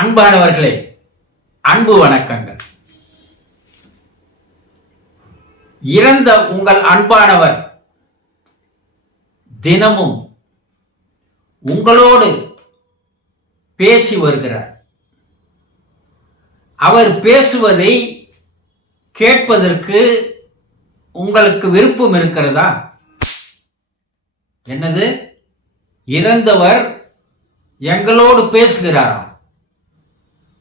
அன்பானவர்களே, அன்பு வணக்கங்கள். இறந்த உங்கள் அன்பானவர் தினமும் உங்களோடு பேசி வருகிறார். அவர் பேசுவதை கேட்பதற்கு உங்களுக்கு விருப்பம் இருக்கிறதா? என்னது, இறந்தவர் எங்களோடு பேசுகிறாரா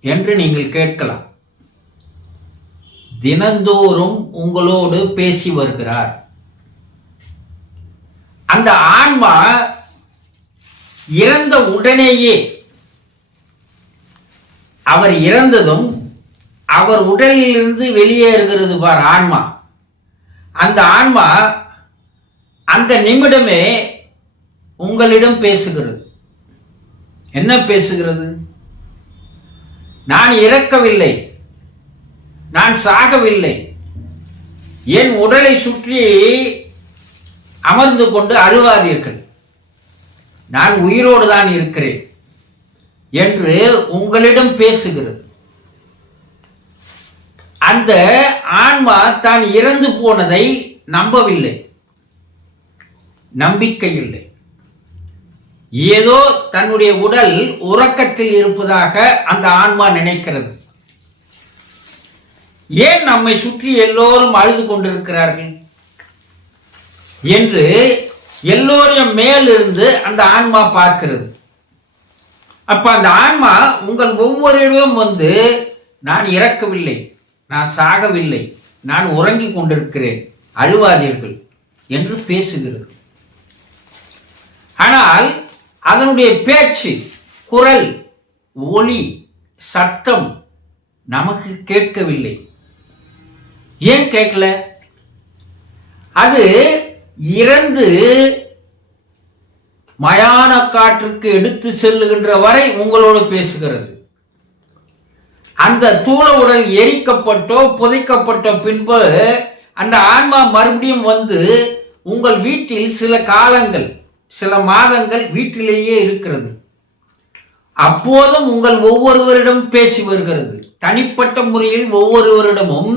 என்று நீங்கள் கேட்கலாம். தினந்தோறும் உங்களோடு பேசி வருகிறார். அந்த ஆன்மா இறந்த உடனேயே, அவர் இறந்ததும் அவர் உடலிலிருந்து வெளியேறுகிறது பார் ஆன்மா. அந்த ஆன்மா அந்த நிமிடமே உங்களிடம் பேசுகிறது. என்ன பேசுகிறது? நான் இறக்கவில்லை, நான் சாகவில்லை, என் உடலை சுற்றி அமர்ந்து கொண்டு அழுவாதீர்கள், நான் உயிரோடு தான் இருக்கிறேன் என்று உங்களிடம் பேசுகிறது. அந்த ஆன்மா தான் இறந்து போனதை நம்பவில்லை, நம்பிக்கை இல்லை. ஏதோ தன்னுடைய உடல் உறக்கத்தில் இருப்பதாக அந்த ஆன்மா நினைக்கிறது. ஏன் நம்மை சுற்றி எல்லோரும் அழுது கொண்டிருக்கிறார்கள் என்று எல்லோரும் மேலிருந்து அந்த ஆன்மா பார்க்கிறது. அப்ப அந்த ஆன்மா உங்கள் ஒவ்வொருவரும் வந்து, நான் இறக்கவில்லை, நான் சாகவில்லை, நான் உறங்கிக் கொண்டிருக்கிறேன், அழுவாதீர்கள் என்று பேசுகிறது. ஆனால் அதனுடைய பேச்சு, குரல், ஒலி, சத்தம் நமக்கு கேட்கவில்லை. ஏன் கேட்கல? அது இறந்து மயான காற்றுக்கு எடுத்து செல்லுகின்ற வரை உங்களோடு பேசுகிறது. அந்த தூள உடல் எரிக்கப்பட்டோ புதைக்கப்பட்ட பின்பு அந்த ஆன்மா மறுபடியும் வந்து உங்கள் வீட்டில் சில காலங்கள், சில மாதங்கள் வீட்டிலேயே இருக்கிறது. அப்போதும் உங்கள் ஒவ்வொருவரிடம் பேசி வருகிறது. தனிப்பட்ட முறையில் ஒவ்வொருவரிடமும்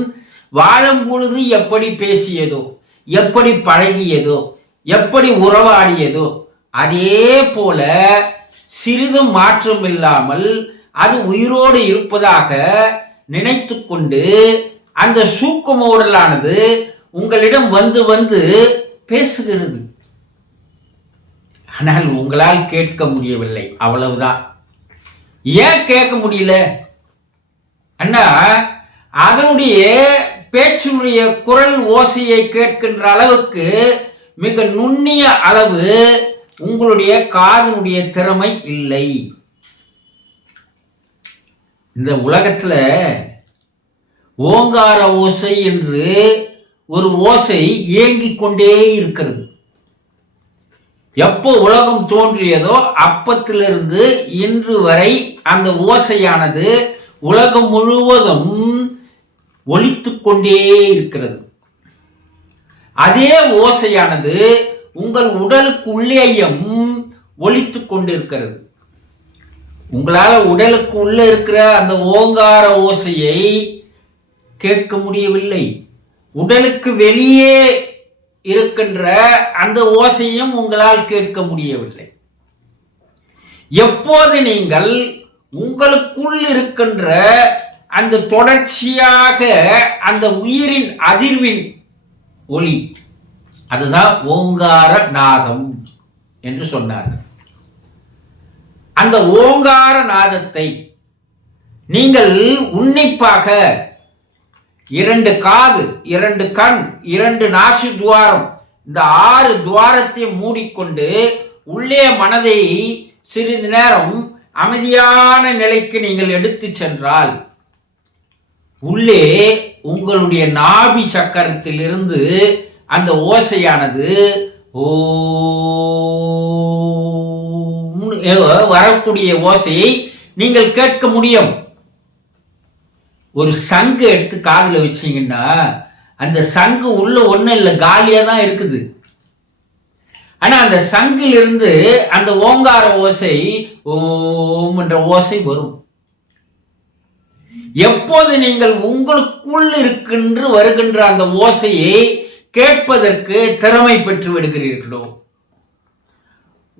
வாழும் பொழுது எப்படி பேசியதோ, எப்படி பழகியதோ, எப்படி உறவாடியதோ, அதே போல சிறிதும் மாற்றம் இல்லாமல் அது உயிரோடு இருப்பதாக நினைத்து கொண்டு அந்த சூக்கும உடலானது உங்களிடம் வந்து வந்து பேசுகிறது. ஆனால் உங்களால் கேட்க முடியவில்லை, அவ்வளவுதான். ஏன் கேட்க முடியல? அண்ணா, அதனுடைய பேச்சினுடைய குரல் ஓசையை கேட்கின்ற அளவுக்கு மிக நுண்ணிய அளவு உங்களுடைய காதனுடைய திறமை இல்லை. இந்த உலகத்துல ஓங்கார ஓசை என்று ஒரு ஓசை இயங்கிக் கொண்டே இருக்கிறது. எப்போ உலகம் தோன்றியதோ அப்பத்திலிருந்து இன்று வரை அந்த ஓசையானது உலகம் முழுவதும் ஒலித்துக் கொண்டே இருக்கிறது. அதே ஓசையானது உங்கள் உடலுக்கு உள்ளேயும் ஒலித்துக் கொண்டிருக்கிறது. உங்களால உடலுக்கு உள்ள இருக்கிற அந்த ஓங்கார ஓசையை கேட்க முடியவில்லை. உடலுக்கு வெளியே இருக்கின்ற அந்த ஓசையும் உங்களால் கேட்க முடியவில்லை. எப்போது நீங்கள் உங்களுக்குள் இருக்கின்ற அந்த தொடர்ச்சியாக அந்த உயிரின் அதிர்வின் ஒலி, அதுதான் ஓங்கார நாதம் என்று சொன்னார். அந்த ஓங்கார நாதத்தை நீங்கள் உன்னிப்பாக 2 காது, 2 கண், 2 நாசி துவாரம், இந்த 6 துவாரத்தை மூடிக்கொண்டு உள்ளே மனதை சிறிது நேரம் அமைதியான நிலைக்கு நீங்கள் எடுத்து சென்றால், உள்ளே உங்களுடைய நாபி சக்கரத்தில் இருந்து அந்த ஓசையானது வரக்கூடிய ஓசையை நீங்கள் கேட்க முடியும். ஒரு சங்கு எடுத்து காதுல வச்சீங்கன்னா அந்த சங்கு உள்ள ஒண்ணு இல்லை, காலியா தான் இருக்குது. ஆனா அந்த சங்கிலிருந்து அந்த ஓங்கார ஓசை ஓம் என்ற ஓசை வரும். எப்போது நீங்கள் உங்களுக்குள் இருக்கின்ற வருகின்ற அந்த ஓசையை கேட்பதற்கு திறமை பெற்று விடுகிறீர்களோ,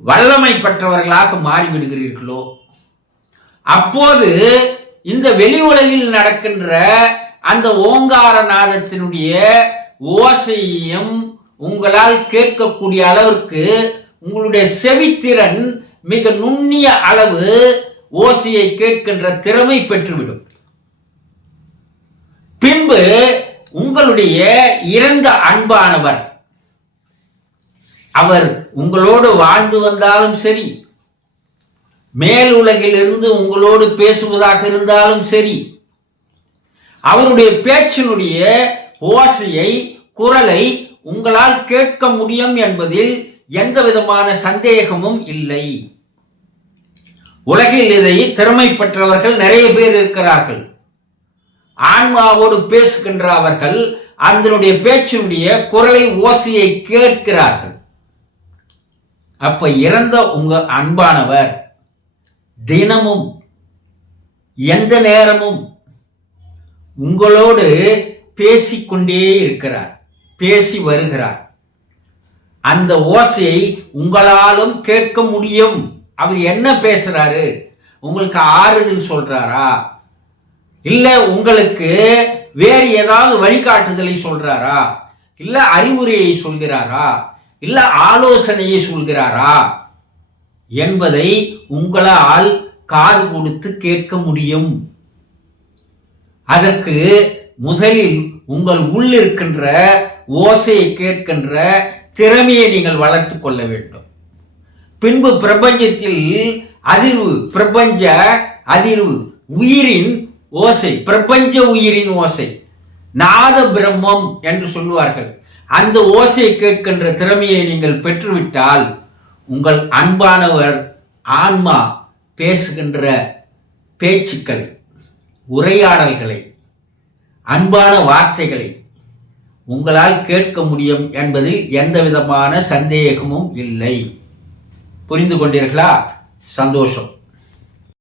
வல்லமை பெற்றவர்களாக மாறிவிடுகிறீர்களோ, அப்போது இந்த வெளி உலகில் நடக்கின்ற அந்த ஓங்காரநாதத்தினுடைய ஓசையையும் உங்களால் கேட்கக்கூடிய அளவிற்கு உங்களுடைய செவித்திறன் மிக நுண்ணிய அளவு ஓசையை கேட்கின்ற திறமை பெற்றுவிடும். பின்பு உங்களுடைய இறந்த அன்பானவர், அவர் உங்களோடு வாழ்ந்து வந்தாலும் சரி, மேல் உலகில் இருந்து உங்களோடு பேசுவதாக இருந்தாலும் சரி, அவருடைய பேச்சினுடைய ஓசையை, குரலை உங்களால் கேட்க முடியும் என்பதில் எந்த விதமான சந்தேகமும் இல்லை. உலகில் இதை திறமை பெற்றவர்கள் நிறைய பேர் இருக்கிறார்கள். ஆன்மாவோடு பேசுகின்ற அவர்கள் அதனுடைய பேச்சினுடைய குரலை, ஓசையை கேட்கிறார்கள். அப்ப இறந்த உங்க அன்பானவர் தினமும் எந்த நேரமும் உங்களோடு பேசிக்கொண்டே இருக்கிறார், பேசி வருகிறார். அந்த ஓசையை உங்களாலும் கேட்க முடியும். அவர் என்ன பேசுறாரு? உங்களுக்கு ஆறுதல் சொல்றாரா, இல்ல உங்களுக்கு வேறு ஏதாவது வழிகாட்டுதலை சொல்றாரா, இல்ல அறிவுரையை சொல்கிறாரா, இல்ல ஆலோசனையை சொல்கிறாரா என்பதை உங்களால் காது கொடுத்து கேட்க முடியும். அதற்கு முதலில் உங்கள் உள் இருக்கின்ற ஓசையை கேட்கின்ற திறமையை நீங்கள் வளர்த்து கொள்ள வேண்டும். பின்பு பிரபஞ்சத்தில் அதிர்வு, பிரபஞ்ச அதிர்வு, உயிரின் ஓசை, பிரபஞ்ச உயிரின் ஓசை, நாத பிரம்மம் என்று சொல்லுவார்கள். அந்த ஓசையை கேட்கின்ற திறமையை நீங்கள் பெற்றுவிட்டால் உங்கள் அன்பானவர் ஆன்மா பேசுகின்ற பேச்சுக்களை, உரையாடல்களை, அன்பான வார்த்தைகளை உங்களால் கேட்க முடியும் என்பதில் எந்த விதமான சந்தேகமும் இல்லை. புரிந்து கொண்டீர்களா? சந்தோஷம்.